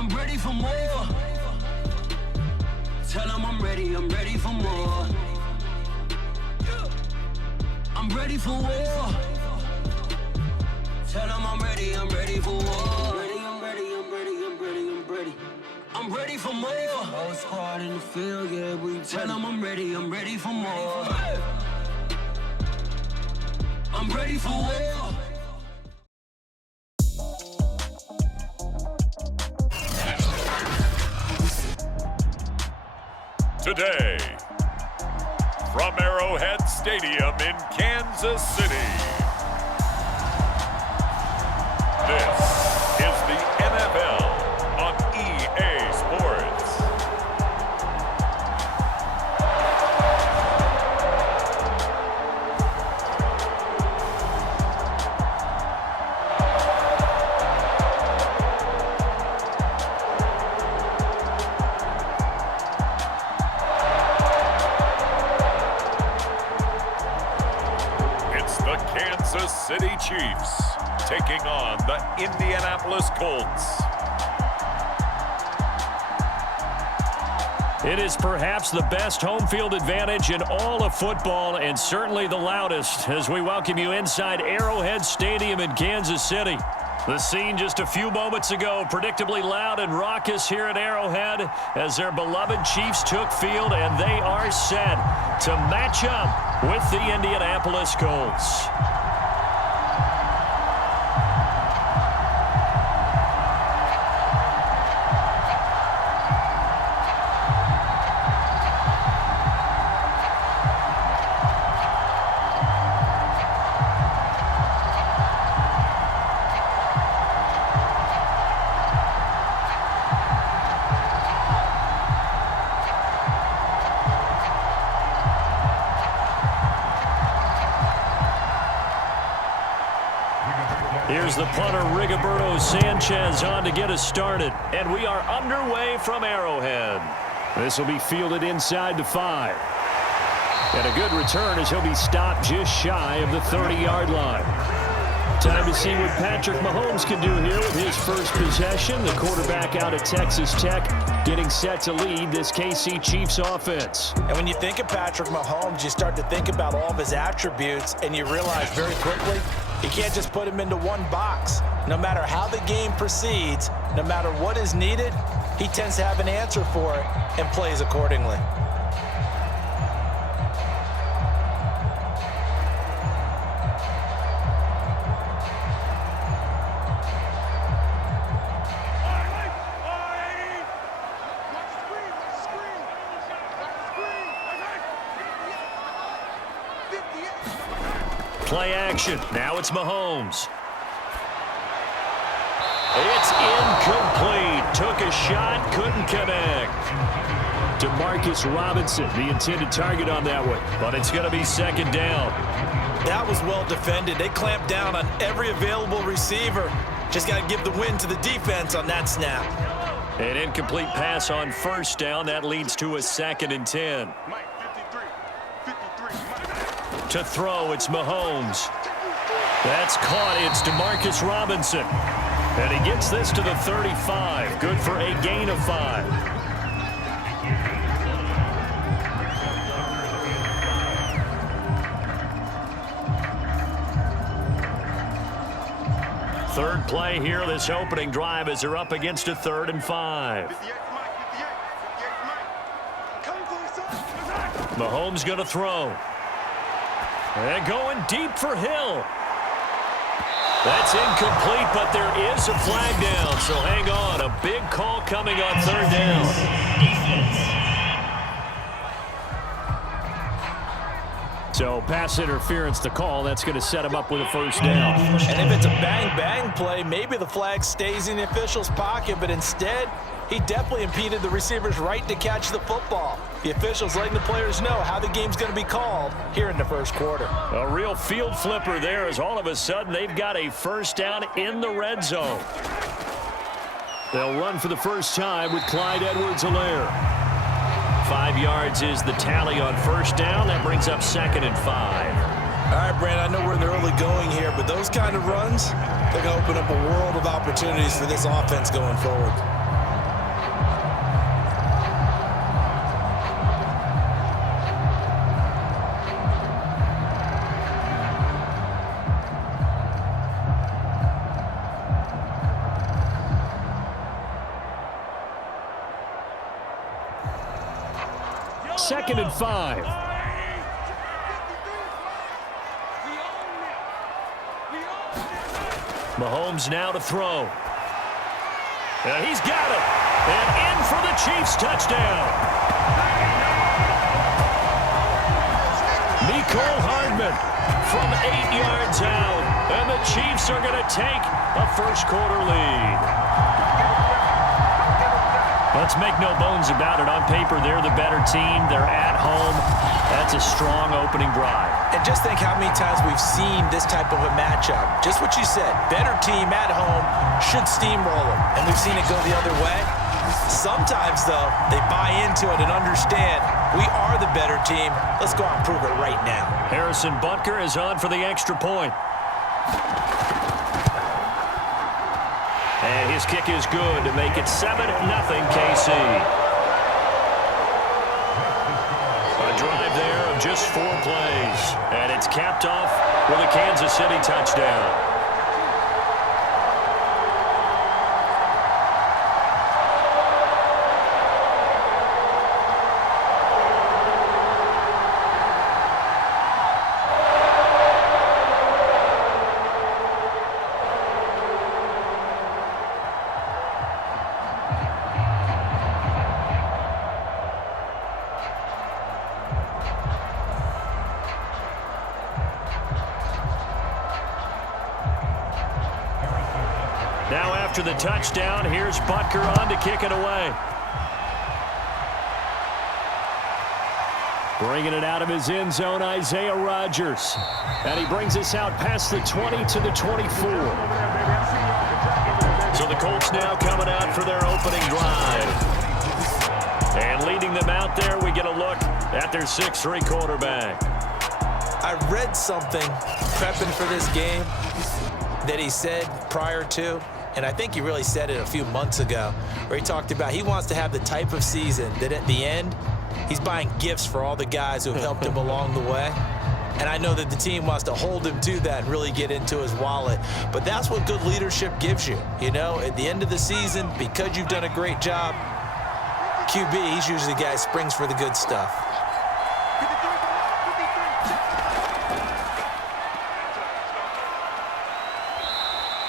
I'm ready for more. Tell them I'm ready for more. I'm ready for war. Tell them I'm ready for war. I'm ready for more. Whole squad in the field, yeah, we tell them I'm ready for more. I'm ready for war. Today, from Arrowhead Stadium in Kansas City, this is the NFL on EA Sports. Kansas City Chiefs taking on the Indianapolis Colts. It is perhaps the best home field advantage in all of football, and certainly the loudest, as we welcome you inside Arrowhead Stadium in Kansas City. The scene just a few moments ago, predictably loud and raucous here at Arrowhead as their beloved Chiefs took field, and they are set to match up with the Indianapolis Colts. Here's the punter, Rigoberto Sanchez, on to get us started. And we are underway from Arrowhead. This will be fielded inside the 5. And a good return as he'll be stopped just shy of the 30-yard line. Time to see what Patrick Mahomes can do here with his first possession. The quarterback out of Texas Tech getting set to lead this KC Chiefs offense. And when you think of Patrick Mahomes, you start to think about all of his attributes, and you realize very quickly you can't just put him into one box. No matter how the game proceeds, no matter what is needed, he tends to have an answer for it and plays accordingly. Play action. Now it's Mahomes. It's incomplete. Took a shot, couldn't connect. Demarcus Robinson, the intended target on that one. But it's going to be second down. That was well defended. They clamped down on every available receiver. Just got to give the win to the defense on that snap. An incomplete pass on first down. That leads to a 2nd and 10. To throw, it's Mahomes. That's caught. It's Demarcus Robinson. And he gets this to the 35. Good for a gain of 5. Third play here, this opening drive, as they're up against a 3rd and 5. Mahomes going to throw. And going deep for Hill. That's incomplete, but there is a flag down, so hang on. A big call coming on 3rd down. So pass interference to call. That's going to set him up with a 1st down. And if it's a bang-bang play, maybe the flag stays in the official's pocket, but instead, he definitely impeded the receiver's right to catch the football. The officials letting the players know how the game's going to be called here in the first quarter. A real field flipper there, as all of a sudden they've got a 1st down in the red zone. They'll run for the first time with Clyde Edwards-Helaire. 5 yards is the tally on 1st down. That brings up 2nd and 5. All right, Brandon, I know we're in the early going here, but those kind of runs, they're going to open up a world of opportunities for this offense going forward. 2nd and 5. Mahomes now to throw. And he's got it. And in for the Chiefs touchdown. Nicole Hardman from 8 yards out. And the Chiefs are going to take a first-quarter lead. Let's make no bones about it. On paper, they're the better team. They're at home. That's a strong opening drive. And just think how many times we've seen this type of a matchup. Just what you said, better team at home should steamroll them. And we've seen it go the other way. Sometimes, though, they buy into it and understand we are the better team. Let's go out and prove it right now. Harrison Butker is on for the extra point. And his kick is good to make it 7-0 KC. A drive there of just 4 plays. And it's capped off with a Kansas City touchdown. Now after the touchdown, here's Butker on to kick it away. Bringing it out of his end zone, Isaiah Rodgers. And he brings us out past the 20 to the 24. So the Colts now coming out for their opening drive. And leading them out there, we get a look at their 6'3" quarterback. I read something prepping for this game that he said prior to, and I think he really said it a few months ago, where he talked about he wants to have the type of season that at the end, he's buying gifts for all the guys who have helped him along the way. And I know that the team wants to hold him to that and really get into his wallet. But that's what good leadership gives you. You know, at the end of the season, because you've done a great job, QB, he's usually the guy who springs for the good stuff.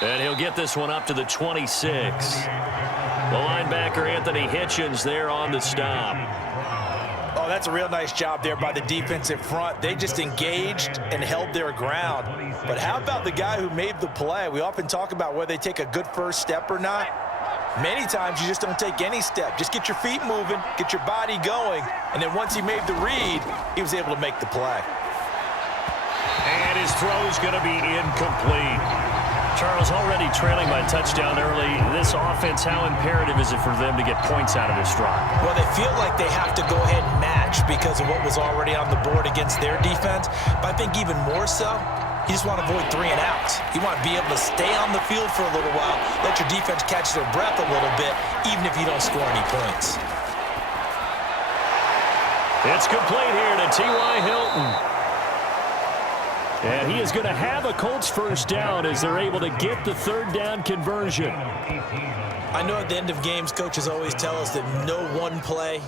And he'll get this one up to the 26. The linebacker, Anthony Hitchens, there on the stop. Oh, that's a real nice job there by the defensive front. They just engaged and held their ground. But how about the guy who made the play? We often talk about whether they take a good first step or not. Many times you just don't take any step. Just get your feet moving, get your body going, and then once he made the read, he was able to make the play. And his throw's going to be incomplete. Charles, already trailing by a touchdown early. This offense, how imperative is it for them to get points out of this drive? Well, they feel like they have to go ahead and match because of what was already on the board against their defense. But I think even more so, you just want to avoid 3 and outs. You want to be able to stay on the field for a little while, let your defense catch their breath a little bit, even if you don't score any points. It's complete here to T.Y. Hilton. And he is going to have a Colts first down as they're able to get the 3rd down conversion. I know at the end of games, coaches always tell us that no one play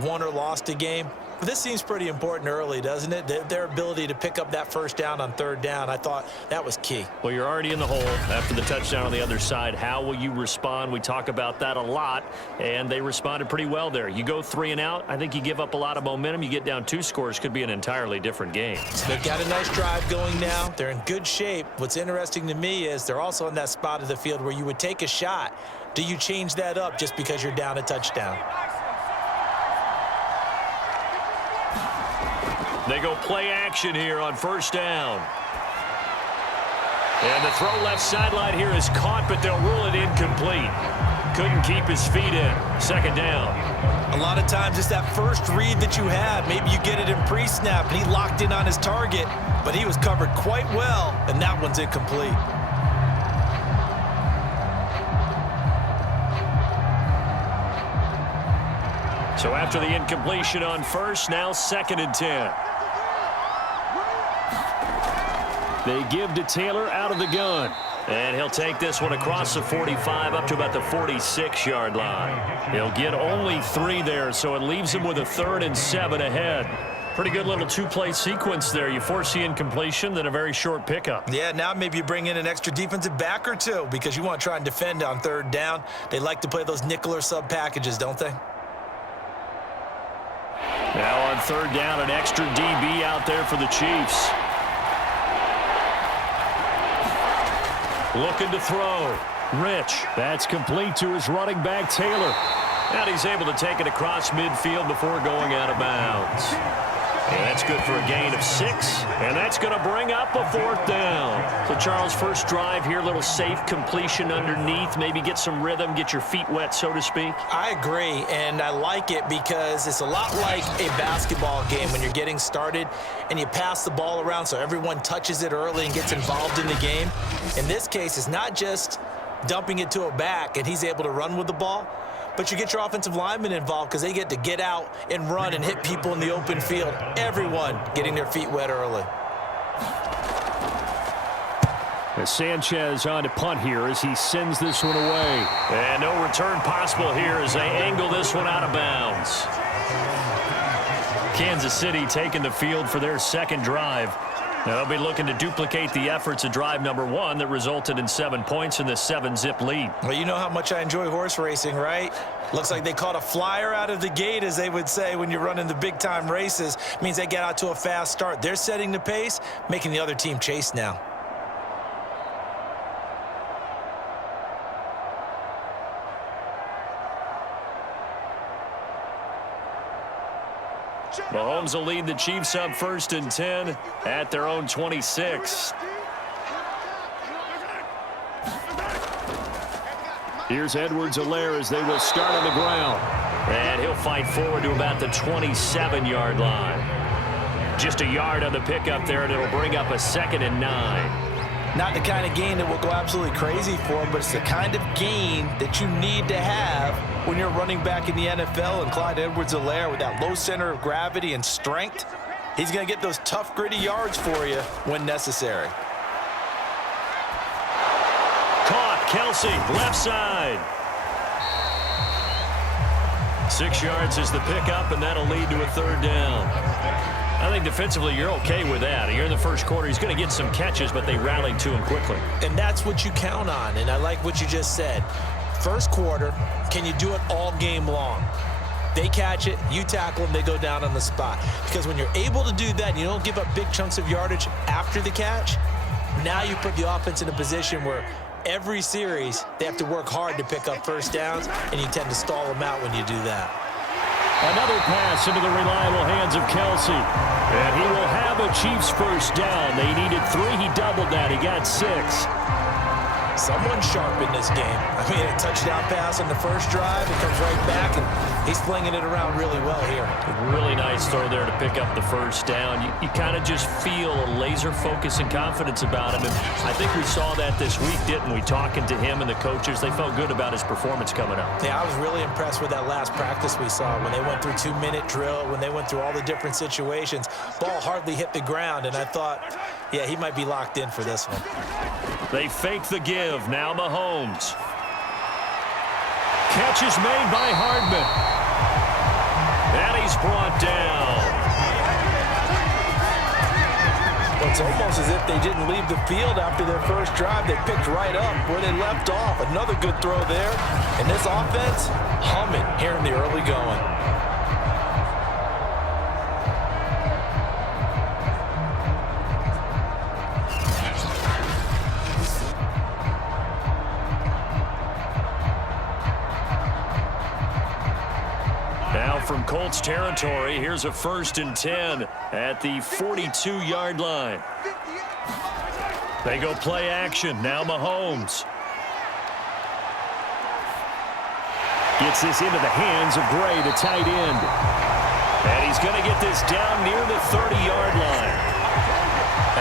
won or lost a game. But this seems pretty important early, doesn't it? Their ability to pick up that first down on 3rd down, I thought that was key. Well, you're already in the hole after the touchdown on the other side. How will you respond? We talk about that a lot, and they responded pretty well there. You go 3 and out, I think you give up a lot of momentum. You get down 2 scores, could be an entirely different game. So they've got a nice drive going now. They're in good shape. What's interesting to me is they're also in that spot of the field where you would take a shot. Do you change that up just because you're down a touchdown? They go play action here on 1st down. And the throw left sideline here is caught, but they'll rule it incomplete. Couldn't keep his feet in. 2nd down. A lot of times it's that first read that you have. Maybe you get it in pre-snap, and he locked in on his target, but he was covered quite well, and that one's incomplete. So after the incompletion on 1st, now 2nd and 10. They give to Taylor out of the gun. And he'll take this one across the 45 up to about the 46-yard line. He'll get only 3 there, so it leaves him with a 3rd and 7 ahead. Pretty good little 2-play sequence there. You force the incompletion, then a very short pickup. Yeah, now maybe you bring in an extra defensive back or 2 because you want to try and defend on 3rd down. They like to play those nickel or sub packages, don't they? Now on 3rd down, an extra DB out there for the Chiefs. Looking to throw. Rich. That's complete to his running back, Taylor. And he's able to take it across midfield before going out of bounds. And that's good for a gain of 6. And that's going to bring up a 4th down. So, Charles, first drive here, little safe completion underneath. Maybe get some rhythm, get your feet wet, so to speak. I agree, and I like it because it's a lot like a basketball game when you're getting started and you pass the ball around so everyone touches it early and gets involved in the game. In this case, it's not just dumping it to a back and he's able to run with the ball, but you get your offensive linemen involved because they get to get out and run and hit people in the open field. Everyone getting their feet wet early. As Sanchez on to punt here as he sends this one away. And no return possible here as they angle this one out of bounds. Kansas City taking the field for their 2nd drive. Now they'll be looking to duplicate the efforts of drive number 1 that resulted in 7 points in the 7-zip lead. Well, you know how much I enjoy horse racing, right? Looks like they caught a flyer out of the gate, as they would say when you're running the big-time races. Means they get out to a fast start. They're setting the pace, making the other team chase now. Mahomes will lead the Chiefs up 1st and 10 at their own 26. Here's Edwards-Helaire as they will start on the ground. And he'll fight forward to about the 27-yard line. Just a yard on the pickup there, and it'll bring up a 2nd and 9. Not the kind of gain that will go absolutely crazy for, but it's the kind of gain that you need to have when you're running back in the NFL. And Clyde Edwards-Helaire, with that low center of gravity and strength, he's going to get those tough, gritty yards for you when necessary. Caught, Kelsey, left side. 6 yards is the pickup, and that'll lead to a 3rd down. I think defensively you're okay with that. You're in the first quarter. He's going to get some catches, but they rallied to him quickly. And that's what you count on, and I like what you just said. First quarter, can you do it all game long? They catch it, you tackle them, they go down on the spot. Because when you're able to do that and you don't give up big chunks of yardage after the catch, now you put the offense in a position where every series they have to work hard to pick up 1st downs, and you tend to stall them out when you do that. Another pass into the reliable hands of Kelsey. And he will have a Chiefs 1st down. They needed 3. He doubled that. He got 6. Someone sharp in this game. I mean, a touchdown pass on the first drive. It comes right back, and he's flinging it around really well here. Really nice throw there to pick up the 1st down. You kind of just feel a laser focus and confidence about him. And I think we saw that this week, didn't we? Talking to him and the coaches, they felt good about his performance coming up. Yeah, I was really impressed with that last practice we saw when they went through 2-minute drill, when they went through all the different situations. Ball hardly hit the ground, and I thought, yeah, he might be locked in for this one. They fake the give. Now Mahomes. Catch is made by Hardman. And he's brought down. Well, it's almost as if they didn't leave the field after their first drive. They picked right up where they left off. Another good throw there. And this offense, humming here in the early going. From Colts territory, here's a 1st and 10 at the 42-yard line. They go play action. Now Mahomes. Gets this into the hands of Gray, the tight end. And he's going to get this down near the 30-yard line.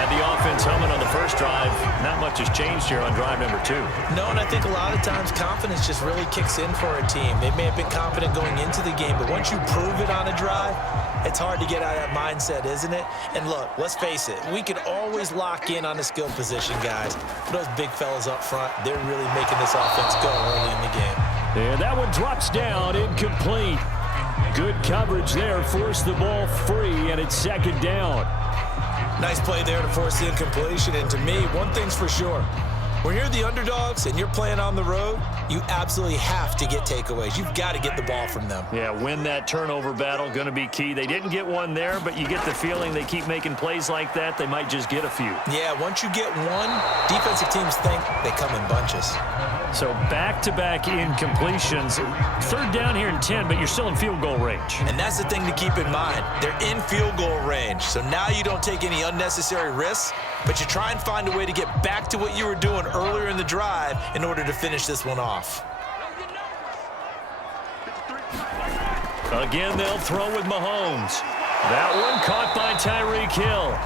Had the offense humming on the first drive. Not much has changed here on drive number 2. No, and I think a lot of times confidence just really kicks in for a team. They may have been confident going into the game, but once you prove it on a drive, it's hard to get out of that mindset, isn't it? And look, let's face it, we could always lock in on the skill position, guys. Those big fellas up front, they're really making this offense go early in the game. And that one drops down, incomplete. Good coverage there, forced the ball free, and it's second down. Nice play there to force the incompletion, and to me, one thing's for sure. When you're the underdogs and you're playing on the road, you absolutely have to get takeaways. You've got to get the ball from them. Yeah, win that turnover battle, going to be key. They didn't get one there, but you get the feeling they keep making plays like that, they might just get a few. Yeah, once you get one, defensive teams think they come in bunches. So back-to-back incompletions. Third down here in 10, but you're still in field goal range. And that's the thing to keep in mind. They're in field goal range. So now you don't take any unnecessary risks, but you try and find a way to get back to what you were doing earlier in the drive in order to finish this one off. Again, they'll throw with Mahomes. That one caught by Tyreek Hill.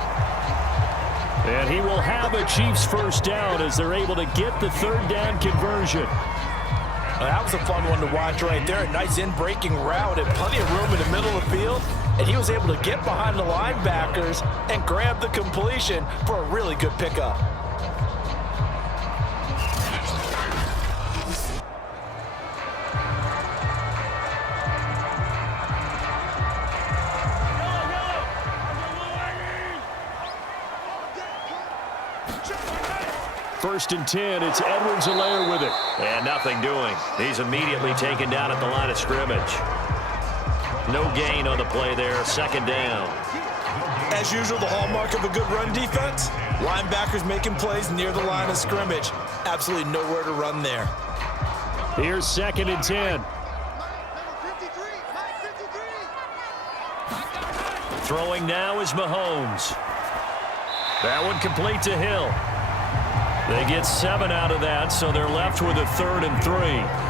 And he will have a Chiefs first down as they're able to get the third down conversion. That was a fun one to watch right there. A nice in-breaking route and plenty of room in the middle of the field. And he was able to get behind the linebackers and grab the completion for a really good pickup. First and 10, it's Edwards-Helaire with it. And nothing doing. He's immediately taken down at the line of scrimmage. No gain on the play there, second down. As usual, the hallmark of a good run defense, linebackers making plays near the line of scrimmage. Absolutely nowhere to run there. Here's second and 10. Throwing now is Mahomes. That one complete to Hill. They get 7 out of that, so they're left with a 3rd and 3.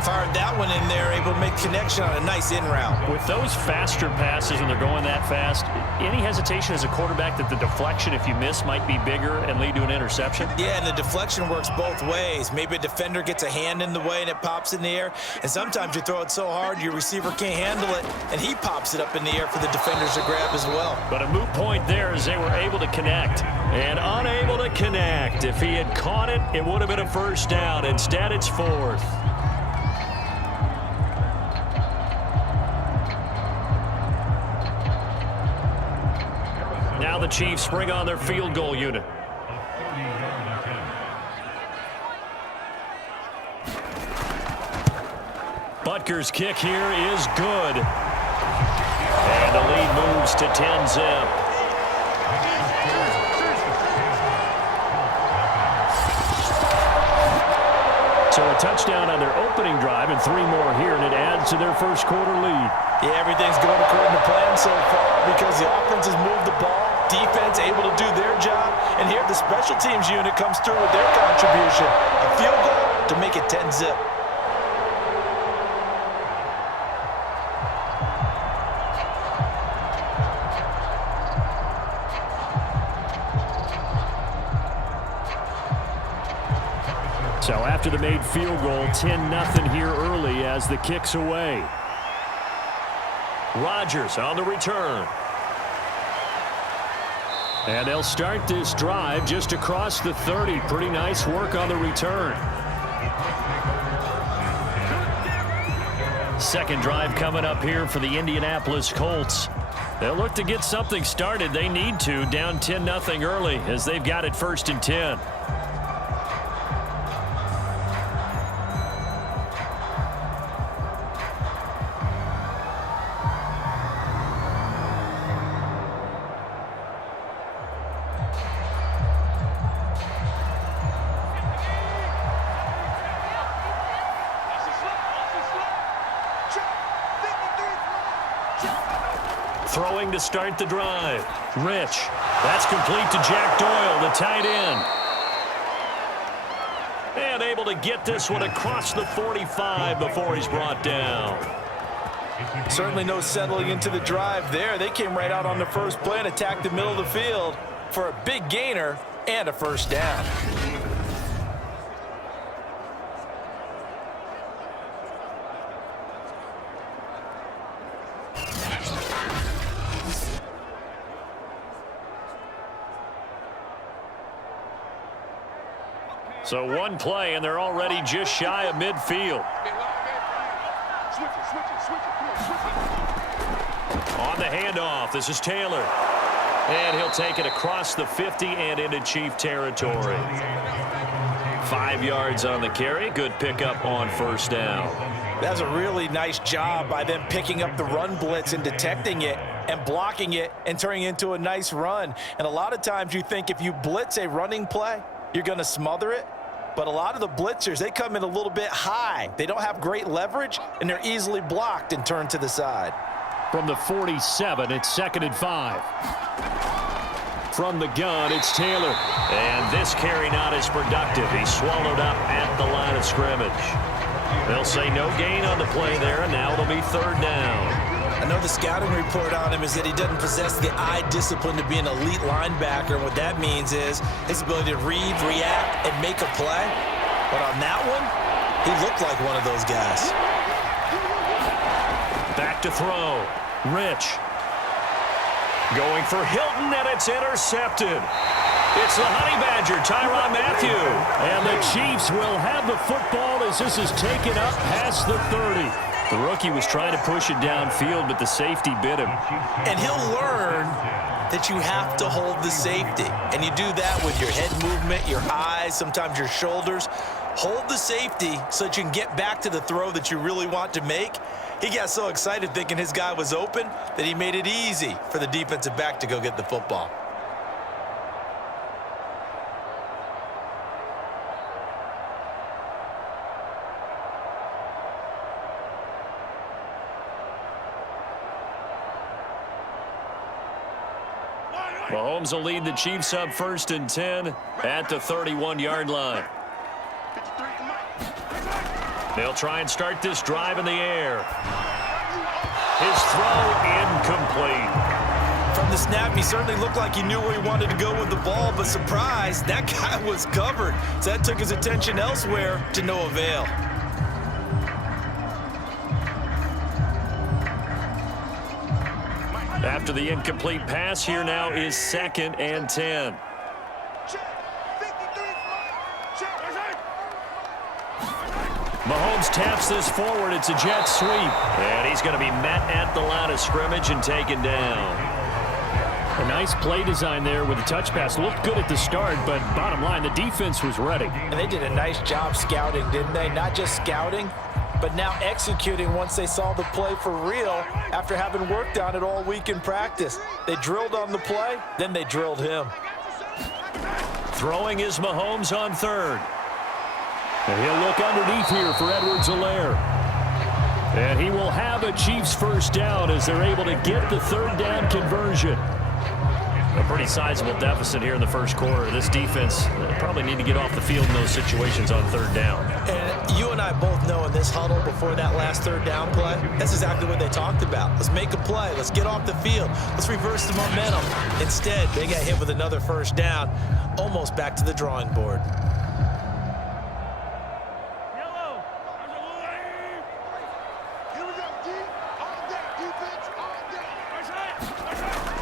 Fired that one in there, able to make connection on a nice in route. With those faster passes and they're going that fast, any hesitation as a quarterback that the deflection, if you miss, might be bigger and lead to an interception? Yeah, and the deflection works both ways. Maybe a defender gets a hand in the way and it pops in the air, and sometimes you throw it so hard your receiver can't handle it, and he pops it up in the air for the defenders to grab as well. But a moot point there as they were able to connect. And unable to connect. If he had caught it, it would have been a first down. Instead, it's 4th. Now the Chiefs bring on their field goal unit. Butker's kick here is good. And the lead moves to 10-zip. So a touchdown on their opening drive and 3 more here, and it adds to their first quarter lead. Yeah, everything's going according to plan so far because the offense has moved the ball, defense able to do their job, and here the special teams unit comes through with their contribution. A field goal to make it 10-zip. So after the made field goal, 10-0 here early as the kick's away. Rodgers on the return. And they'll start this drive just across the 30. Pretty nice work on the return. Second drive coming up here for the Indianapolis Colts. They'll look to get something started. They need to, down 10-0 early as they've got it first and 10. Throwing to start the drive. Rich. That's complete to Jack Doyle, the tight end. And able to get this one across the 45 before he's brought down. Certainly no settling into the drive there. They came right out on the first play and attacked the middle of the field. for a big gainer and a first down. So one play, and they're already just shy of midfield. On the handoff, this is Taylor. And he'll take it across the 50 and into Chief territory. 5 yards on the carry. Good pickup on first down. That's a really nice job by them picking up the run blitz and detecting it and blocking it and turning it into a nice run. And a lot of times you think if you blitz a running play, you're going to smother it. But a lot of the blitzers, they come in a little bit high. They don't have great leverage, and they're easily blocked and turned to the side. From the 47, it's 2nd and 5. From the gun, it's Taylor. And this carry not as productive. He's swallowed up at the line of scrimmage. They'll say no gain on the play there, and now it'll be 3rd down. I know the scouting report on him is that he doesn't possess the eye discipline to be an elite linebacker. And what that means is his ability to read, react, and make a play. But on that one, he looked like one of those guys. Back to throw. Rich. Going for Hilton, and it's intercepted. It's the Honey Badger, Tyrann Mathieu. And the Chiefs will have the football as this is taken up past the 30. The rookie was trying to push it downfield, but the safety bit him. And he'll learn that you have to hold the safety. And you do that with your head movement, your eyes, sometimes your shoulders. Hold the safety so that you can get back to the throw that you really want to make. He got so excited thinking his guy was open that he made it easy for the defensive back to go get the football. Mahomes will lead the Chiefs up 1st and 10 at the 31-yard line. They'll try and start this drive in the air. His throw incomplete. From the snap, he certainly looked like he knew where he wanted to go with the ball, but surprise, that guy was covered. So that took his attention elsewhere to no avail. After the incomplete pass, here now is 2nd and 10. Mahomes taps this forward. It's a jet sweep. And he's going to be met at the line of scrimmage and taken down. A nice play design there with the touch pass. Looked good at the start, but bottom line, the defense was ready. And they did a nice job scouting, didn't they? Not just scouting, but now executing once they saw the play for real after having worked on it all week in practice. They drilled on the play, then they drilled him. Throwing is Mahomes on 3rd. And he'll look underneath here for Edwards-Helaire. And he will have a Chiefs first down as they're able to get the 3rd down conversion. A pretty sizable deficit here in the first quarter. This defense probably need to get off the field in those situations on 3rd down. And you and I both know in this huddle before that last 3rd down play, that's exactly what they talked about. Let's make a play. Let's get off the field. Let's reverse the momentum. Instead, they got hit with another first down, almost back to the drawing board.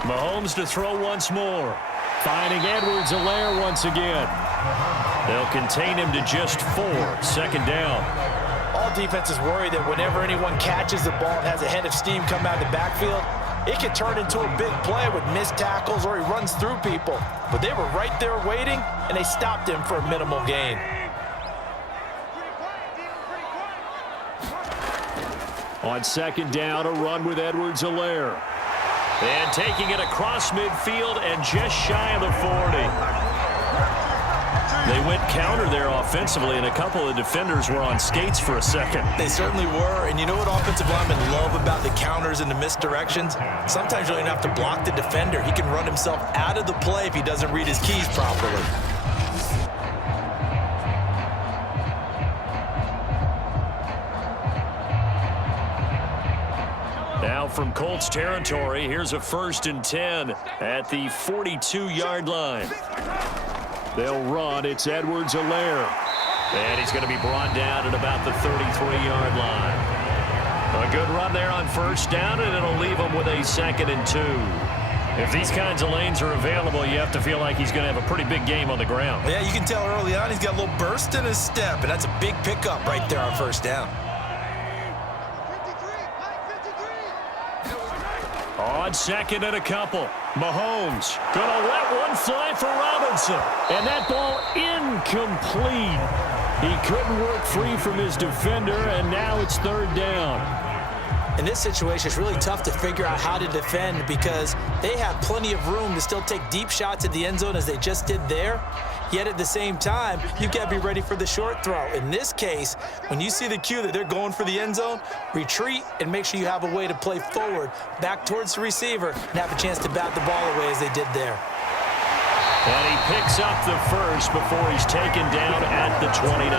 Mahomes to throw once more. Finding Edwards-Helaire once again. They'll contain him to just 4. 2nd down. All defenses worry that whenever anyone catches the ball and has a head of steam come out of the backfield, it can turn into a big play with missed tackles or he runs through people. But they were right there waiting, and they stopped him for a minimal gain. On 2nd down, a run with Edwards-Helaire. And taking it across midfield and just shy of the 40. They went counter there offensively, and a couple of defenders were on skates for a second. They certainly were, and you know what offensive linemen love about the counters and the misdirections? Sometimes you don't even have to block the defender. He can run himself out of the play if he doesn't read his keys properly. Now Now from Colts territory, here's a 1st and 10 at the 42-yard line. They'll run. It's Edwards-Helaire. And he's going to be brought down at about the 33-yard line. A good run there on 1st down, and it'll leave him with a 2nd and 2. If these kinds of lanes are available, you have to feel like he's going to have a pretty big game on the ground. Yeah, you can tell early on he's got a little burst in his step, and that's a big pickup right there on 1st down. On 2nd and a couple, Mahomes going to let one fly for Robinson. And that ball incomplete. He couldn't work free from his defender, and now it's 3rd down. In this situation, it's really tough to figure out how to defend because they have plenty of room to still take deep shots at the end zone as they just did there. Yet at the same time, you got to be ready for the short throw. In this case, when you see the cue that they're going for the end zone, retreat and make sure you have a way to play forward, back towards the receiver, and have a chance to bat the ball away as they did there. And he picks up the 1st before he's taken down at the 29.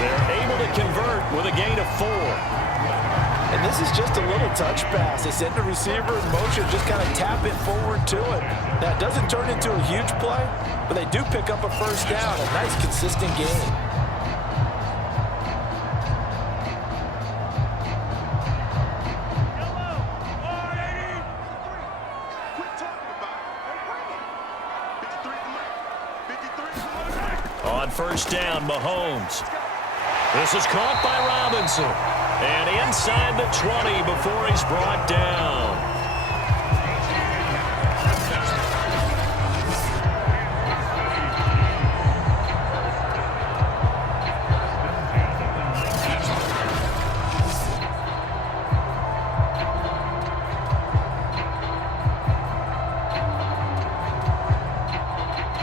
They're able to convert with a gain of 4. And this is just a little touch pass. They send the receiver in motion, just kind of tap it forward to it. Now, it doesn't turn into a huge play, but they do pick up a 1st down, a nice, consistent gain. On 1st down, Mahomes. This is caught by Robinson. And inside the 20 before he's brought down.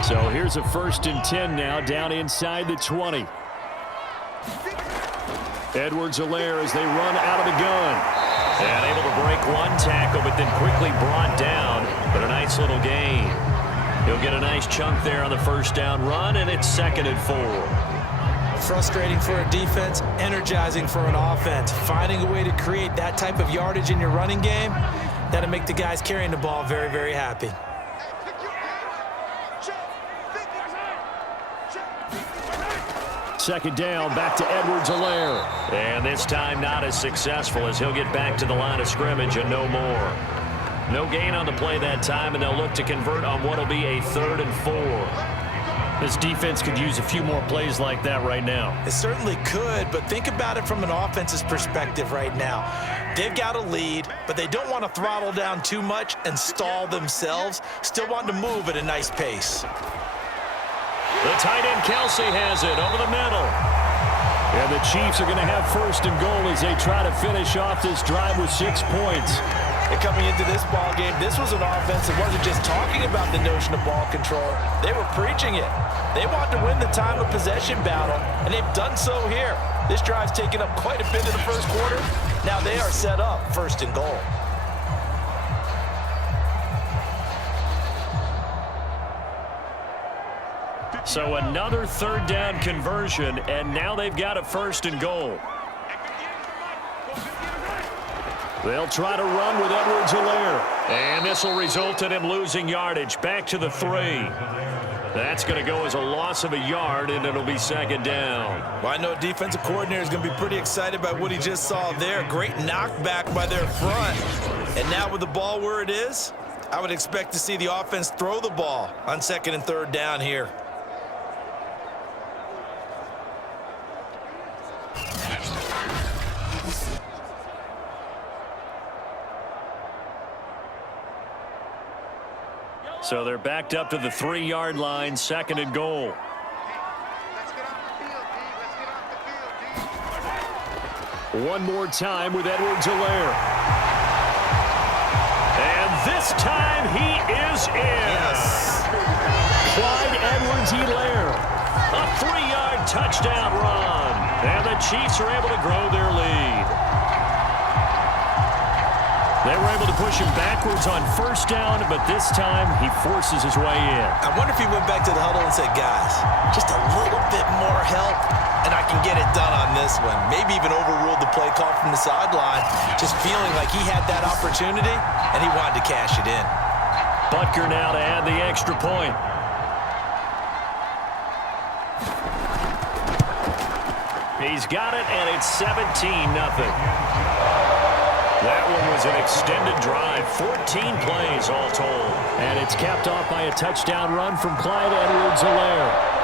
So here's a 1st and 10 now down inside the 20. Edwards-Helaire as they run out of the gun. And able to break one tackle, but then quickly brought down. But a nice little gain. He'll get a nice chunk there on the 1st down run, and it's 2nd and 4. Frustrating for a defense, energizing for an offense. Finding a way to create that type of yardage in your running game, that'll make the guys carrying the ball very, very happy. Second down, back to Edwards-Helaire. And this time not as successful as he'll get back to the line of scrimmage and no more. No gain on the play that time, and they'll look to convert on what will be a 3rd and 4. This defense could use a few more plays like that right now. It certainly could, but think about it from an offense's perspective right now. They've got a lead, but they don't want to throttle down too much and stall themselves. Still want to move at a nice pace. The tight end Kelsey has it over the middle. And the Chiefs are going to have 1st and goal as they try to finish off this drive with 6 points. And coming into this ball game, this was an offense that wasn't just talking about the notion of ball control. They were preaching it. They want to win the time of possession battle, and they've done so here. This drive's taken up quite a bit in the 1st quarter. Now they are set up 1st and goal. So another 3rd down conversion, and now they've got a 1st and goal. They'll try to run with Edwards-Helaire. And this will result in him losing yardage back to the 3. That's going to go as a loss of a yard, and it'll be 2nd down. Well, I know defensive coordinator is going to be pretty excited by what he just saw there. Great knockback by their front. And now with the ball where it is, I would expect to see the offense throw the ball on 2nd and 3rd down here. So they're backed up to the 3-yard line, 2nd and goal. One more time with Edwards-Helaire. And this time he is in. Yes. Clyde Edwards-Helaire. A 3-yard touchdown run. And the Chiefs are able to grow their lead. They were able to push him backwards on first down, but this time he forces his way in. I wonder if he went back to the huddle and said, guys, just a little bit more help, and I can get it done on this one. Maybe even overruled the play call from the sideline, just feeling like he had that opportunity, and he wanted to cash it in. Butker now to add the extra point. He's got it, and it's 17-0. That one was an extended drive, 14 plays all told. And it's capped off by a touchdown run from Clyde Edwards-Helaire.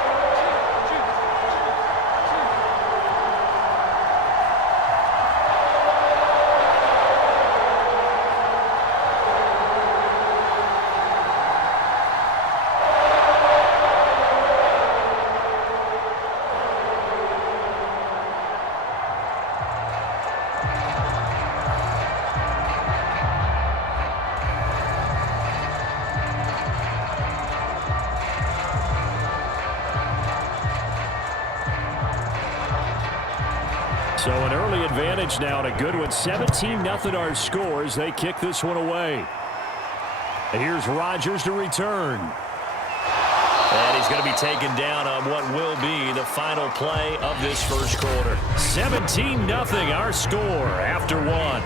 So an early advantage now, and a good one. 17-0 our score as they kick this one away. And here's Rodgers to return. And he's going to be taken down on what will be the final play of this first quarter. 17-0 our score after one.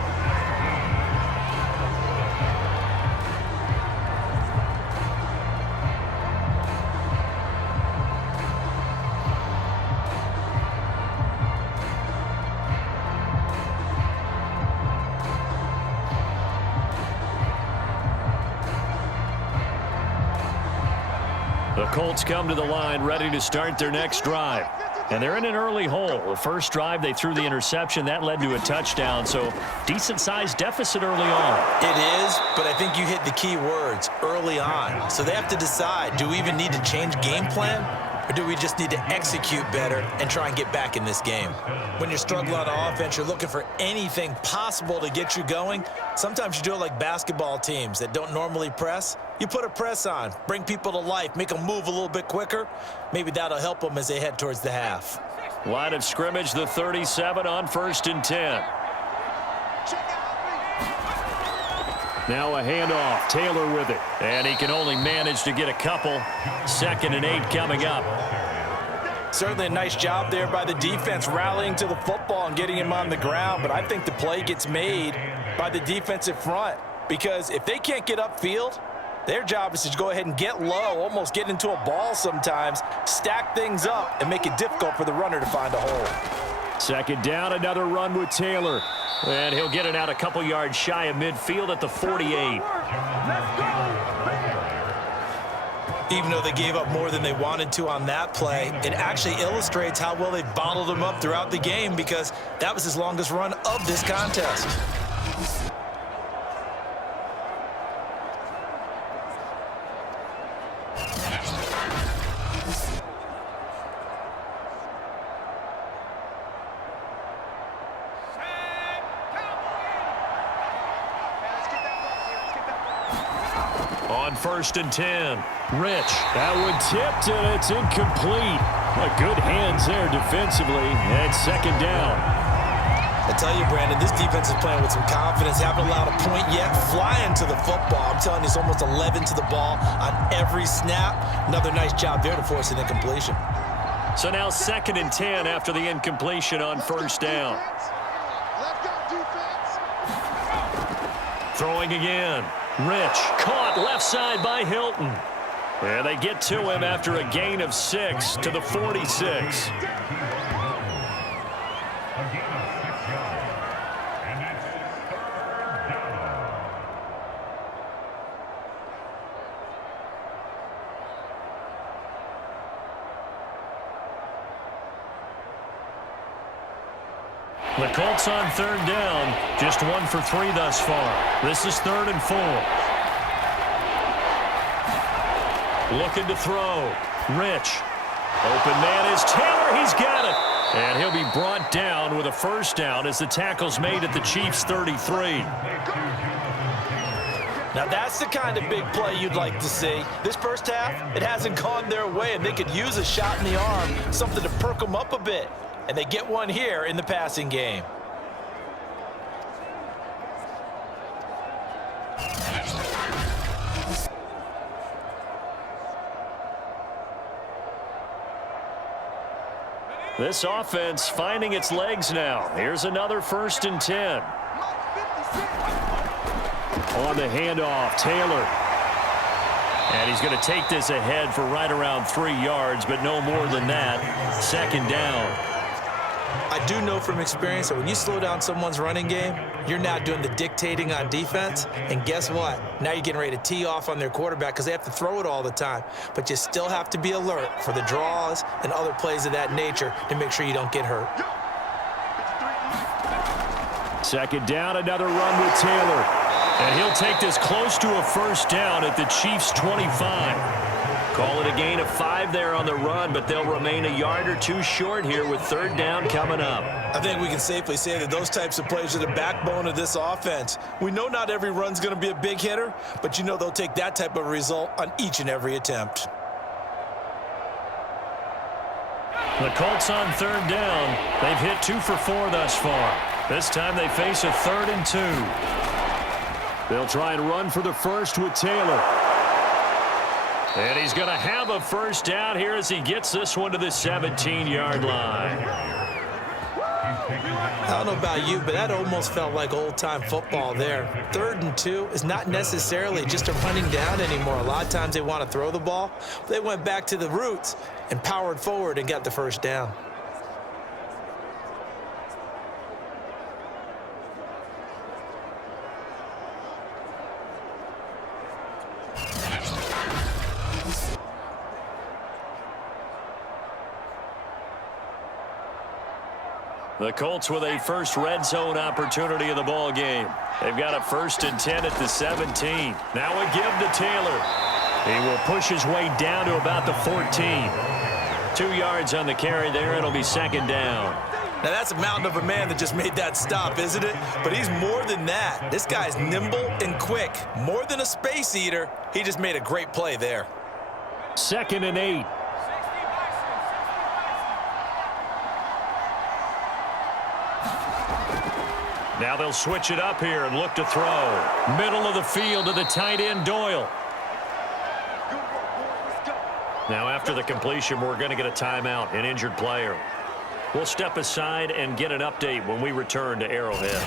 The Colts come to the line ready to start their next drive. And they're in an early hole. The first drive, they threw the interception. That led to a touchdown, so decent-sized deficit early on. It is, but I think you hit the key words, early on. So they have to decide, do we even need to change game plan? Or do we just need to execute better and try and get back in this game? When you're struggling on offense, you're looking for anything possible to get you going. Sometimes you do it like basketball teams that don't normally press. You put a press on, bring people to life, make them move a little bit quicker. Maybe that'll help them as they head towards the half. Line of scrimmage, the 37 on 1st and 10. Now a handoff. Taylor with it. And he can only manage to get a couple. 2nd and 8 coming up. Certainly a nice job there by the defense rallying to the football and getting him on the ground. But I think the play gets made by the defensive front. Because if they can't get upfield, their job is to go ahead and get low, almost get into a ball sometimes, stack things up, and make it difficult for the runner to find a hole. 2nd down, another run with Taylor. And he'll get it out a couple yards shy of midfield at the 48. Even though they gave up more than they wanted to on that play, it actually illustrates how well they bottled them up throughout the game because that was his longest run of this contest. On 1st and 10, Rich. That one tipped, and it's incomplete. Good hands there defensively, and 2nd down. I tell you, Brandon, this defense is playing with some confidence. Haven't allowed a point yet. Flying to the football. I'm telling you, it's almost 11 to the ball on every snap. Another nice job there to force an incompletion. So now 2nd and 10 after the incompletion on 1st down. Throwing again. Rich caught left side by Hilton. And they get to him after a gain of 6 to the 46. The Colts on 3rd down, just 1 for 3 thus far. This is 3rd and 4. Looking to throw. Rich. Open man is Taylor. He's got it. And he'll be brought down with a 1st down as the tackle's made at the Chiefs' 33. Now that's the kind of big play you'd like to see. This first half, it hasn't gone their way, and they could use a shot in the arm, something to perk them up a bit. And they get one here in the passing game. This offense finding its legs now. Here's another 1st and 10. On the handoff, Taylor. And he's going to take this ahead for right around 3 yards, but no more than that. 2nd down. I do know from experience that when you slow down someone's running game, you're now doing the dictating on defense. And guess what? Now you're getting ready to tee off on their quarterback because they have to throw it all the time. But you still have to be alert for the draws and other plays of that nature to make sure you don't get hurt. 2nd down, another run with Taylor. And he'll take this close to a 1st down at the Chiefs' 25. Call it a gain of 5 there on the run, but they'll remain a yard or 2 short here with 3rd down coming up. I think we can safely say that those types of plays are the backbone of this offense. We know not every run's going to be a big hitter, but you know they'll take that type of result on each and every attempt. The Colts on 3rd down. They've hit 2 for 4 thus far. This time they face a 3rd and 2. They'll try and run for the 1st with Taylor. And he's going to have a 1st down here as he gets this one to the 17-yard line. I don't know about you, but that almost felt like old-time football there. 3rd and 2 is not necessarily just a running down anymore. A lot of times they want to throw the ball. They went back to the roots and powered forward and got the 1st down. The Colts with a first red zone opportunity in the ball game. They've got a 1st and 10 at the 17. Now a give to Taylor. He will push his way down to about the 14. 2 yards on the carry there. It'll be 2nd down. Now that's a mountain of a man that just made that stop, isn't it? But he's more than that. This guy's nimble and quick. More than a space eater. He just made a great play there. 2nd and 8. Now they'll switch it up here and look to throw. Middle of the field to the tight end, Doyle. Now after the completion, we're going to get a timeout, an injured player. We'll step aside and get an update when we return to Arrowhead.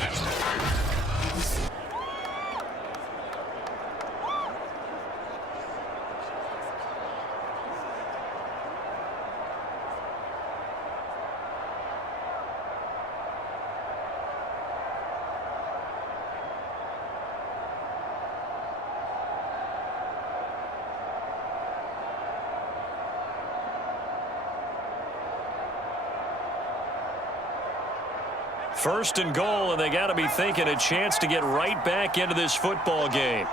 First and goal, and they got to be thinking a chance to get right back into this football game.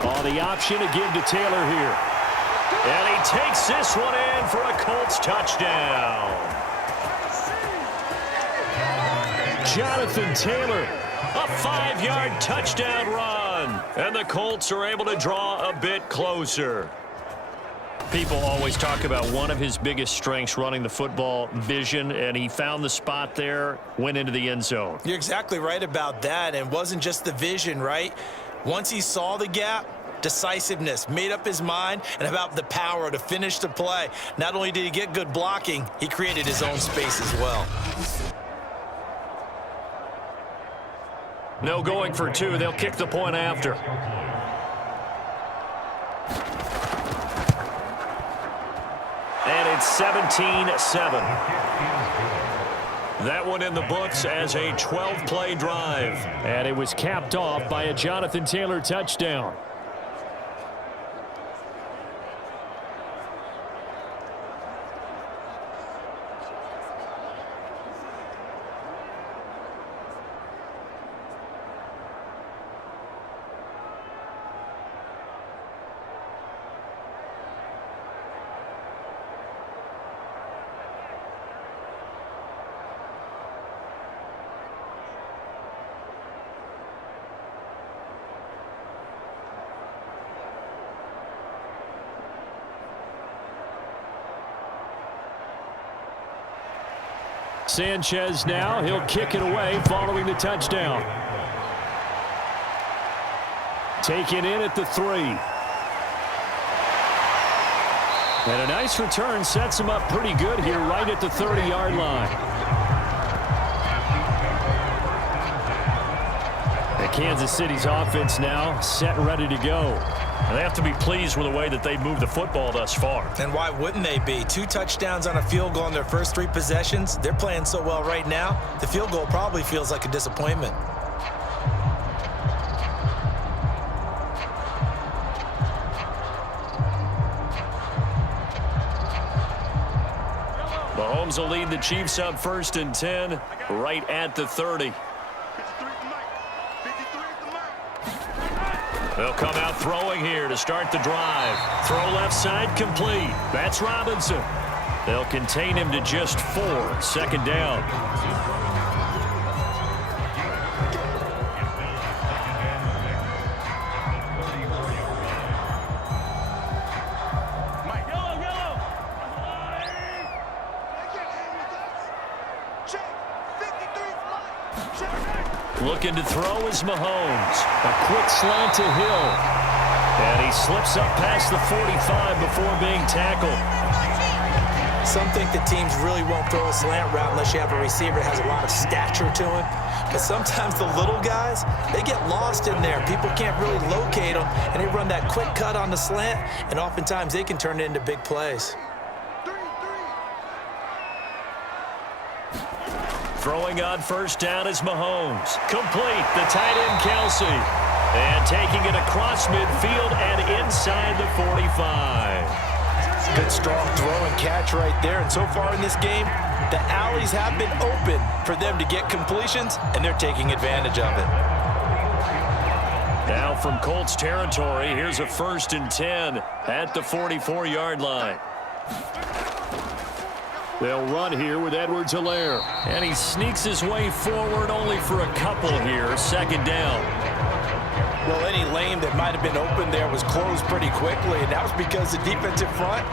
Oh, the option to give to Taylor here. And he takes this one in for a Colts touchdown. Jonathan Taylor, a 5-yard touchdown run. And the Colts are able to draw a bit closer. People always talk about one of his biggest strengths running the football, vision, and he found the spot there, went into the end zone. You're exactly right about that. And it wasn't just the vision, right? Once he saw the gap, decisiveness, made up his mind, and about the power to finish the play. Not only did he get good blocking, he created his own space as well. No going for 2. They'll kick the point after. And it's 17-7. That one in the books as a 12-play drive. And it was capped off by a Jonathan Taylor touchdown. Sanchez now, he'll kick it away following the touchdown. Taken in at the 3. And a nice return sets him up pretty good here right at the 30-yard line. And Kansas City's offense now set and ready to go. And they have to be pleased with the way that they've moved the football thus far. And why wouldn't they be? 2 touchdowns on a field goal in their first 3 possessions. They're playing so well right now, the field goal probably feels like a disappointment. Mahomes will lead the Chiefs up 1st and 10 right at the 30. They'll come out throwing here to start the drive. Throw left side complete. That's Robinson. They'll contain him to just 4. 2nd down. Looking to throw is Mahomes. A quick slant to Hill. And he slips up past the 45 before being tackled. Some think the teams really won't throw a slant route unless you have a receiver that has a lot of stature to him. But sometimes the little guys, they get lost in there. People can't really locate them, and they run that quick cut on the slant, and oftentimes they can turn it into big plays. Throwing on 1st down is Mahomes. Complete. The tight end, Kelsey. And taking it across midfield and inside the 45. Good, strong throw and catch right there. And so far in this game, the alleys have been open for them to get completions, and they're taking advantage of it. Now from Colts territory, here's a 1st and 10 at the 44-yard line. They'll run here with Edwards-Helaire. And he sneaks his way forward only for a couple here. 2nd down. Well, any lane that might have been open there was closed pretty quickly, and that was because the defensive front,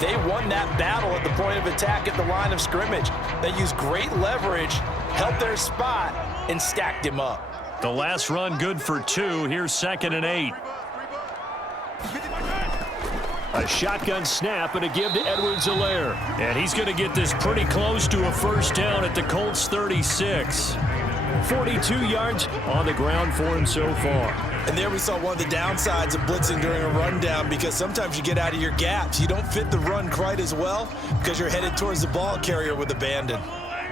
they won that battle at the point of attack at the line of scrimmage. They used great leverage, held their spot, and stacked him up. The last run good for 2. Here's 2nd and 8. A shotgun snap and a give to Edwards-Helaire. And he's going to get this pretty close to a 1st down at the Colts 36. 42 yards on the ground for him so far. And there we saw one of the downsides of blitzing during a rundown, because sometimes you get out of your gaps. You don't fit the run quite as well because you're headed towards the ball carrier with abandon.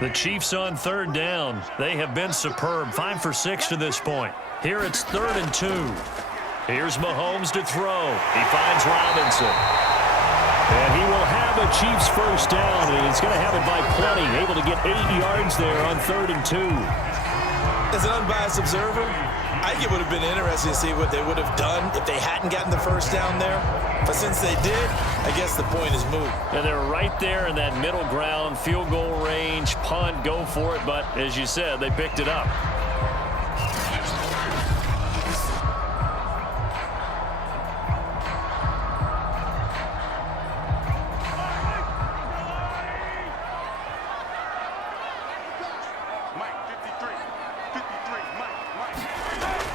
The Chiefs on 3rd down. They have been superb. 5 for 6 to this point. Here it's 3rd and 2. Here's Mahomes to throw. He finds Robinson. And he will have a Chiefs 1st down, and he's going to have it by plenty. Able to get 8 yards there on 3rd and 2. As an unbiased observer, I think it would have been interesting to see what they would have done if they hadn't gotten the 1st down there. But since they did, I guess the point is moot. And they're right there in that middle ground, field goal range, punt, go for it. But as you said, they picked it up.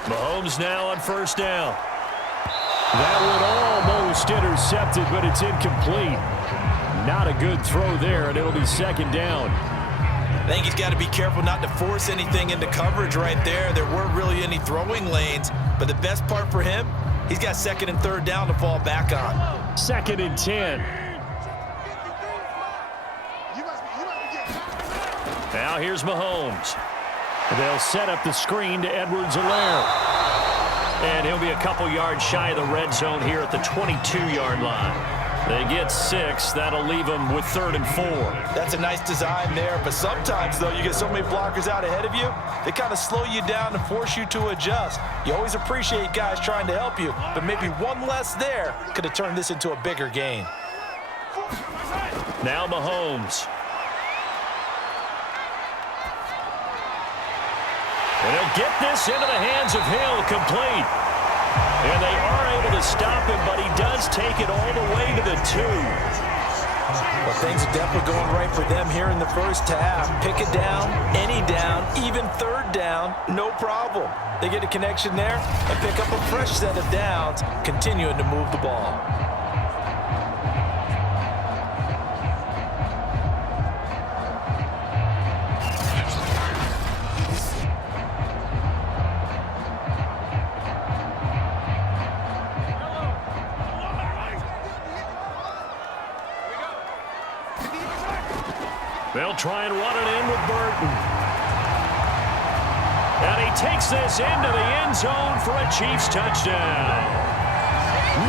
Mahomes now on 1st down. That one almost intercepted, but it's incomplete. Not a good throw there, and it'll be 2nd down. I think he's got to be careful not to force anything into coverage right there. There weren't really any throwing lanes, but the best part for him, he's got 2nd and 3rd down to fall back on. 2nd and 10. Now here's Mahomes. They'll set up the screen to Edwards-Helaire. And he'll be a couple yards shy of the red zone here at the 22-yard line. They get 6. That'll leave them with 3rd and 4. That's a nice design there, but sometimes, though, you get so many blockers out ahead of you, they kind of slow you down and force you to adjust. You always appreciate guys trying to help you, but maybe one less there could have turned this into a bigger gain. Now Mahomes. And he'll get this into the hands of Hill, complete. And they are able to stop him, but he does take it all the way to the 2. Well, things are definitely going right for them here in the first half. Pick a down, any down, even third down, no problem. They get a connection there and pick up a fresh set of downs, continuing to move the ball. They'll try and run it in with Burton. And he takes this into the end zone for a Chiefs touchdown.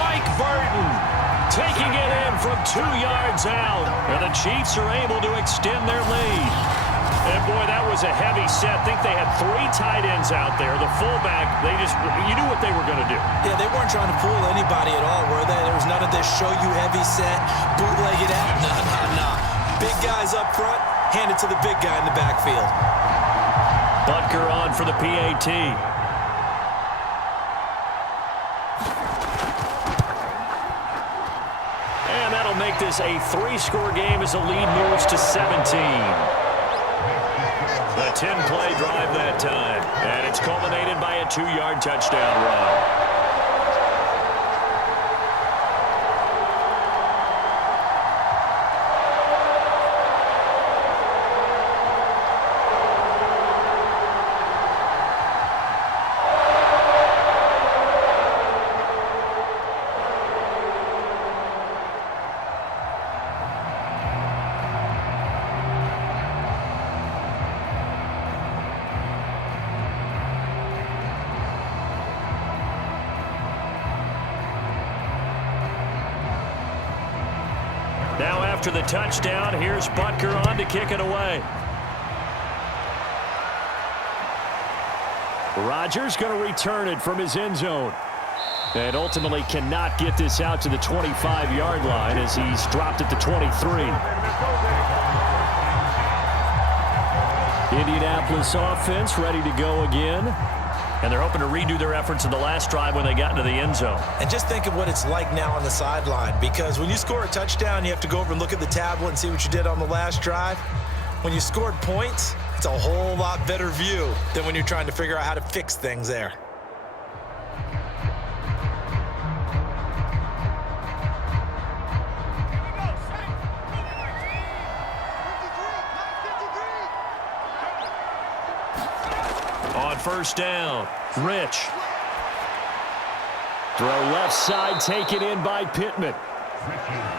Mike Burton taking it in from 2 yards out. And the Chiefs are able to extend their lead. And, boy, that was a heavy set. I think they had 3 tight ends out there. The fullback, you knew what they were going to do. Yeah, they weren't trying to fool anybody at all, were they? There was none of this show-you-heavy set, bootleg it out. Nah. Big guys up front, hand it to the big guy in the backfield. Butker on for the PAT. And that'll make this a 3-score game as the lead moves to 17. A 10-play drive that time. And it's culminated by a 2-yard touchdown run. Now after the touchdown, here's Butker on to kick it away. Rodgers going to return it from his end zone. And ultimately cannot get this out to the 25-yard line as he's dropped it to 23. Indianapolis offense ready to go again. And they're hoping to redo their efforts in the last drive when they got into the end zone. And just think of what it's like now on the sideline, because when you score a touchdown, you have to go over and look at the tablet and see what you did on the last drive. When you scored points, it's a whole lot better view than when you're trying to figure out how to fix things there. On first down, Rich. Throw left side, taken in by Pittman.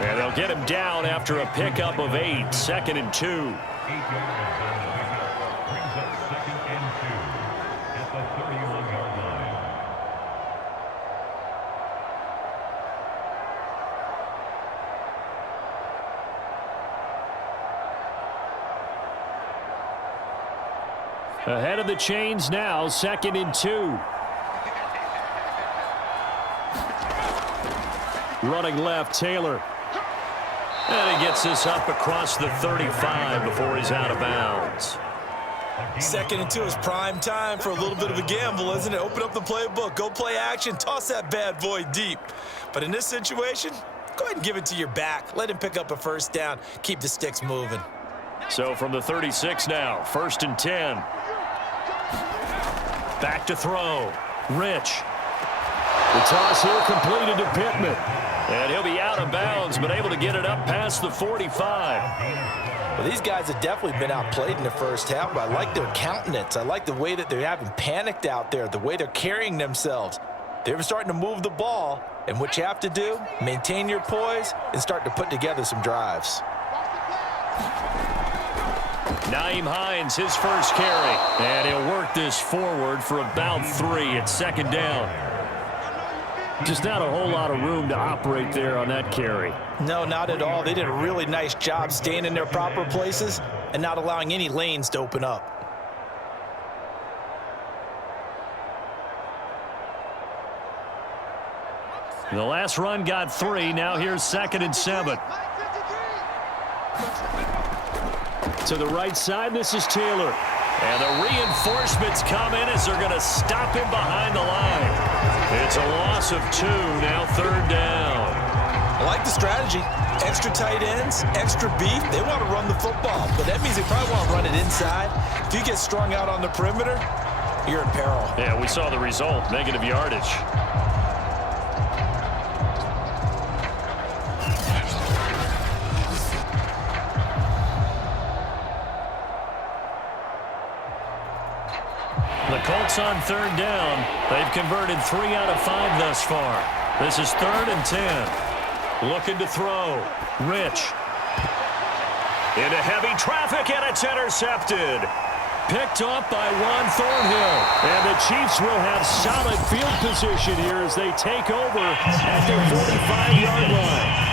And they'll get him down after a pickup of 8, 2nd and 2. Ahead of the chains now, 2nd and 2. Running left, Taylor. And he gets this up across the 35 before he's out of bounds. 2nd and 2 is prime time for a little bit of a gamble, isn't it? Open up the playbook, go play action, toss that bad boy deep. But in this situation, go ahead and give it to your back. Let him pick up a first down. Keep the sticks moving. So from the 36 now, 1st and 10. Back to throw. Rich. The toss here completed to Pittman. And he'll be out of bounds, but able to get it up past the 45. Well, these guys have definitely been outplayed in the first half, but I like their countenance. I like the way that they haven't panicked out there, the way they're carrying themselves. They're starting to move the ball, and what you have to do, maintain your poise and start to put together some drives. Nyheim Hines, his first carry. And he'll work this forward for about 3 at 2nd down. Just not a whole lot of room to operate there on that carry. No, not at all. They did a really nice job staying in their proper places and not allowing any lanes to open up. The last run got 3. Now here's 2nd and 7. To the right side, this is Taylor. And the reinforcements come in as they're going to stop him behind the line. It's a loss of 2, now 3rd down. I like the strategy. Extra tight ends, extra beef, they want to run the football, but that means they probably want to run it inside. If you get strung out on the perimeter, you're in peril. Yeah, we saw the result, negative yardage. The Colts on 3rd down. They've converted 3 out of 5 thus far. This is 3rd and 10. Looking to throw. Rich. Into heavy traffic, and it's intercepted. Picked off by Juan Thornhill. And the Chiefs will have solid field position here as they take over at their 45-yard line.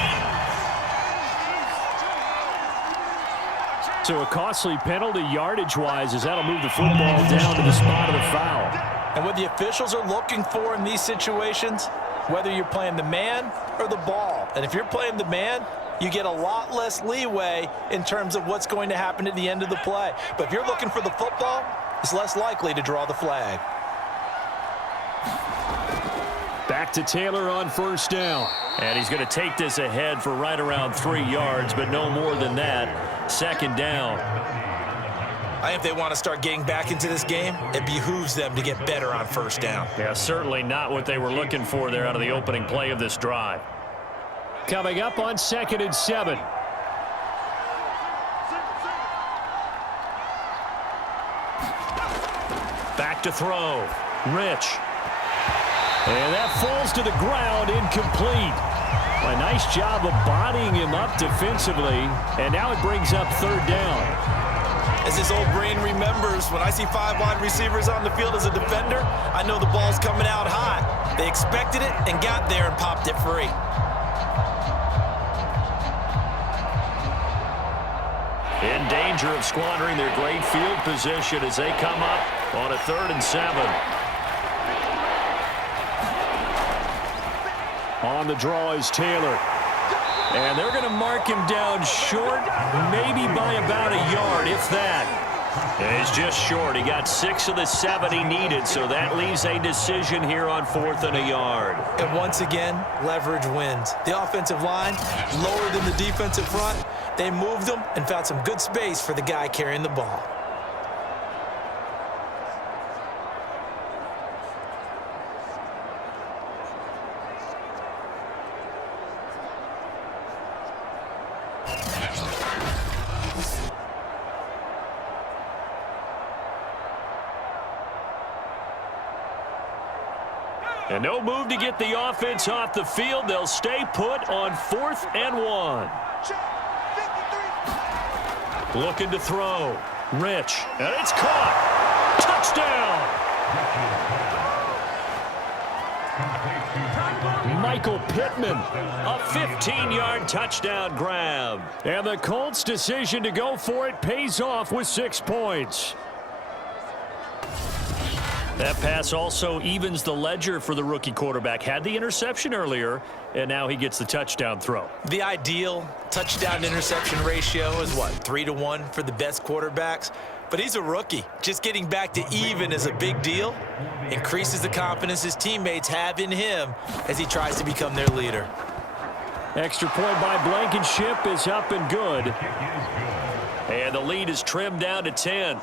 So a costly penalty yardage-wise as that'll move the football down to the spot of the foul. And what the officials are looking for in these situations, whether you're playing the man or the ball. And if you're playing the man, you get a lot less leeway in terms of what's going to happen at the end of the play. But if you're looking for the football, it's less likely to draw the flag. Back to Taylor on 1st down. And he's going to take this ahead for right around 3 yards, but no more than that. 2nd down. I think if they want to start getting back into this game, it behooves them to get better on 1st down. Yeah, certainly not what they were looking for there out of the opening play of this drive. Coming up on 2nd and 7. Back to throw. Rich. And that falls to the ground, incomplete. A nice job of bodying him up defensively, and now it brings up 3rd down. As his old brain remembers, when I see 5 wide receivers on the field as a defender, I know the ball's coming out hot. They expected it and got there and popped it free. In danger of squandering their great field position as they come up on a 3rd and 7. On the draw is Taylor. And they're going to mark him down short, maybe by about a yard, if that. Yeah, he's just short. He got 6 of the 7 he needed, so that leaves a decision here on 4th and a yard. And once again, leverage wins. The offensive line, lower than the defensive front. They moved them and found some good space for the guy carrying the ball. And no move to get the offense off the field. They'll stay put on 4th and 1. Looking to throw. Rich. And it's caught. Touchdown. Michael Pittman. A 15-yard touchdown grab. And the Colts' decision to go for it pays off with 6 points. That pass also evens the ledger for the rookie quarterback. Had the interception earlier, and now he gets the touchdown throw. The ideal touchdown-interception ratio is, what, 3-to-1 for the best quarterbacks? But he's a rookie. Just getting back to even is a big deal. Increases the confidence his teammates have in him as he tries to become their leader. Extra point by Blankenship is up and good. And the lead is trimmed down to 10.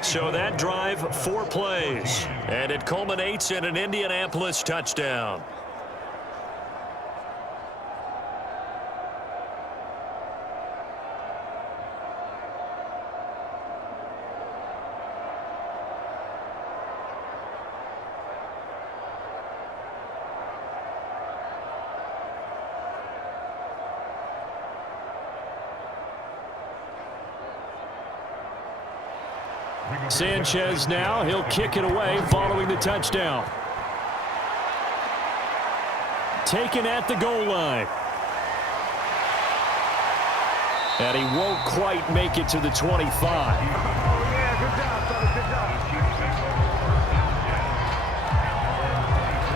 So that drive, 4 plays. And it culminates in an Indianapolis touchdown. Sanchez now, he'll kick it away following the touchdown. Taken at the goal line. And he won't quite make it to the 25.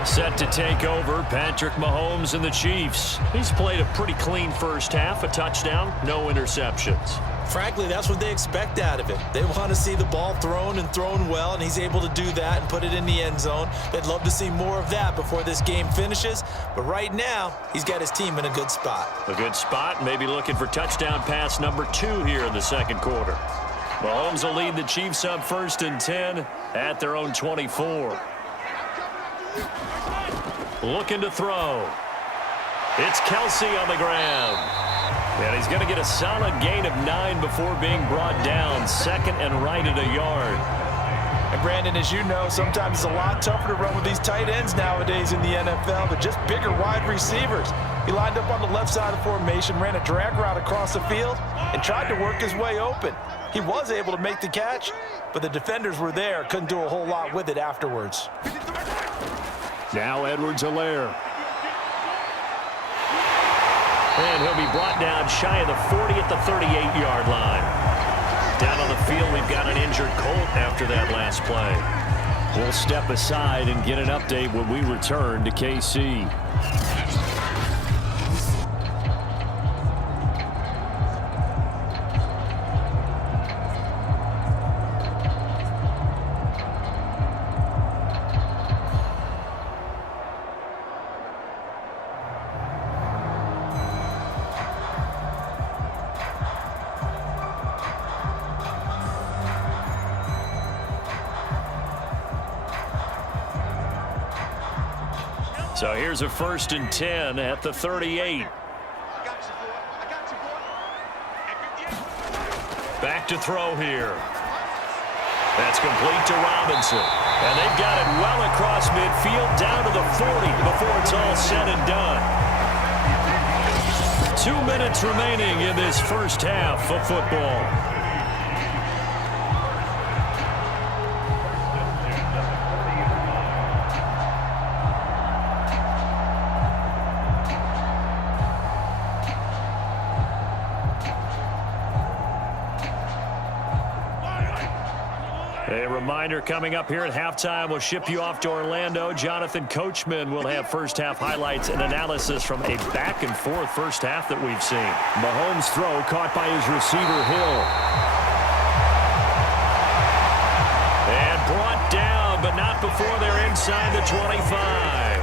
Set to take over, Patrick Mahomes and the Chiefs. He's played a pretty clean first half, a touchdown, no interceptions. Frankly, that's what they expect out of it. They want to see the ball thrown and thrown well, and he's able to do that and put it in the end zone. They'd love to see more of that before this game finishes, but right now, he's got his team in a good spot. A good spot, maybe looking for touchdown pass number 2 here in the second quarter. Mahomes will lead the Chiefs up 1st and 10 at their own 24. Looking to throw. It's Kelsey on the ground. And he's going to get a solid gain of 9 before being brought down. 2nd and right at a yard. And Brandon, as you know, sometimes it's a lot tougher to run with these tight ends nowadays in the NFL, but just bigger wide receivers. He lined up on the left side of the formation, ran a drag route across the field, and tried to work his way open. He was able to make the catch, but the defenders were there, couldn't do a whole lot with it afterwards. Now Edwards-Helaire. And he'll be brought down shy of the 40 at the 38-yard line. Down on the field, we've got an injured Colt after that last play. We'll step aside and get an update when we return to KC. So here's a 1st and 10 at the 38. Back to throw here. That's complete to Robinson. And they've got it well across midfield down to the 40 before it's all said and done. 2 minutes remaining in this first half of football. A reminder coming up here at halftime. We'll ship you off to Orlando. Jonathan Coachman will have first half highlights and analysis from a back and forth first half that we've seen. Mahomes' throw caught by his receiver Hill. And brought down, but not before they're inside the 25.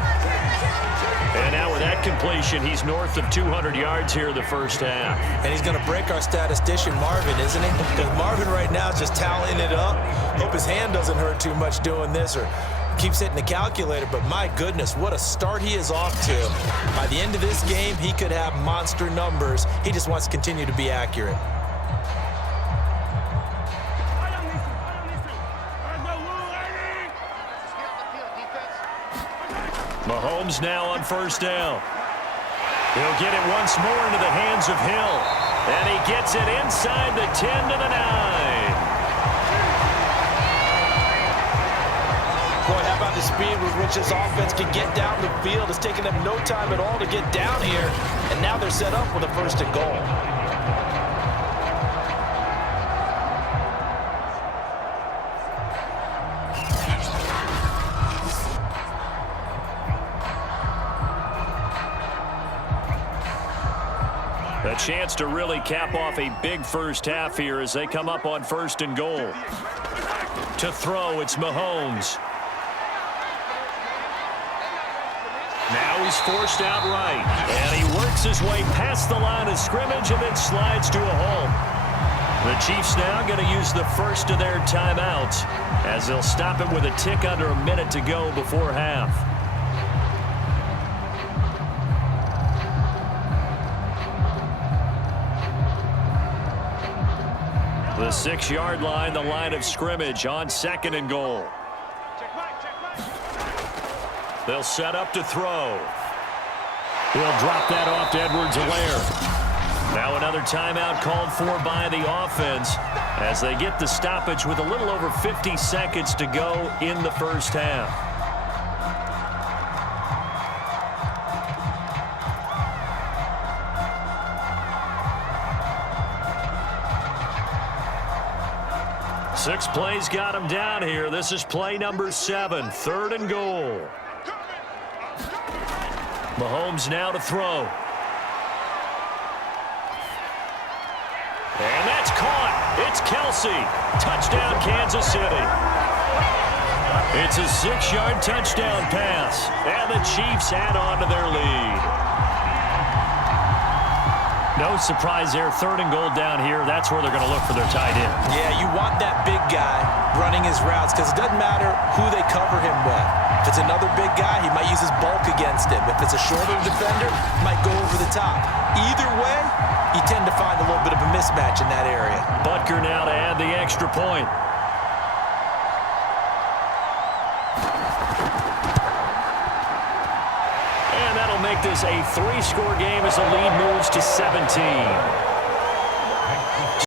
And now with that completion, he's north of 200 yards here in the first half. And he's going to break our statistician Marvin, isn't he? Because Marvin right now is just tallying it up. Hope his hand doesn't hurt too much doing this or keeps hitting the calculator. But my goodness, what a start he is off to. By the end of this game, he could have monster numbers. He just wants to continue to be accurate. Mahomes now on first down. He'll get it once more into the hands of Hill. And he gets it inside the 10 to the 9. Boy, how about the speed with which this offense can get down the field? It's taken them no time at all to get down here. And now they're set up with a 1st and goal. A chance to really cap off a big first half here as they come up on 1st and goal. To throw, it's Mahomes. Now he's forced out right. And he works his way past the line of scrimmage and then slides to a hole. The Chiefs now going to use the first of their timeouts as they'll stop it with a tick under a minute to go before half. The 6-yard line, the line of scrimmage on 2nd and goal. They'll set up to throw. He'll drop that off to Edwards-Helaire. Now another timeout called for by the offense as they get the stoppage with a little over 50 seconds to go in the first half. Six plays got him down here. This is play number 7, 3rd and goal. Mahomes now to throw. And that's It's Kelsey. Touchdown, Kansas City. It's a 6-yard touchdown pass, and the Chiefs add on to their lead. No surprise there, 3rd and goal down here. That's where they're going to look for their tight end. Yeah, you want that big guy running his routes because it doesn't matter who they cover him with. If it's another big guy, he might use his bulk against him. If it's a shorter defender, he might go over the top. Either way, you tend to find a little bit of a mismatch in that area. Butker now to add the extra point. And that'll make this a 3-score game as the lead moves to 17.